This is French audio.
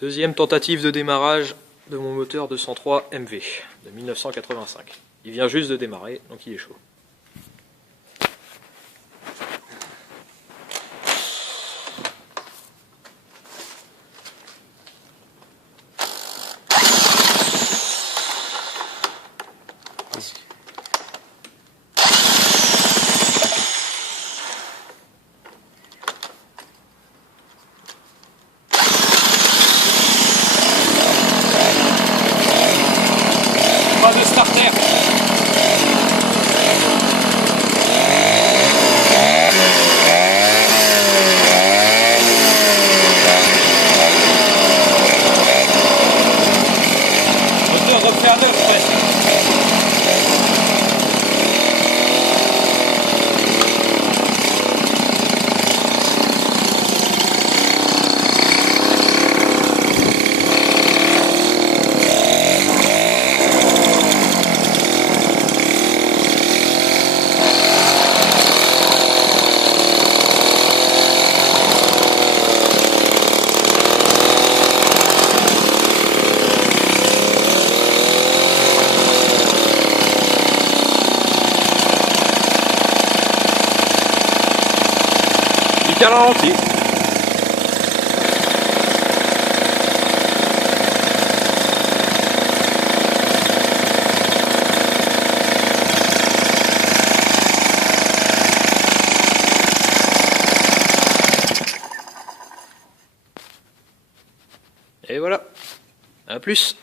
Deuxième tentative de démarrage de mon moteur 203 MV de 1985. Il vient juste de démarrer, donc il est chaud. Pas de starter. Moteur refait à neuf presque. Bien ralenti. Et voilà. À plus.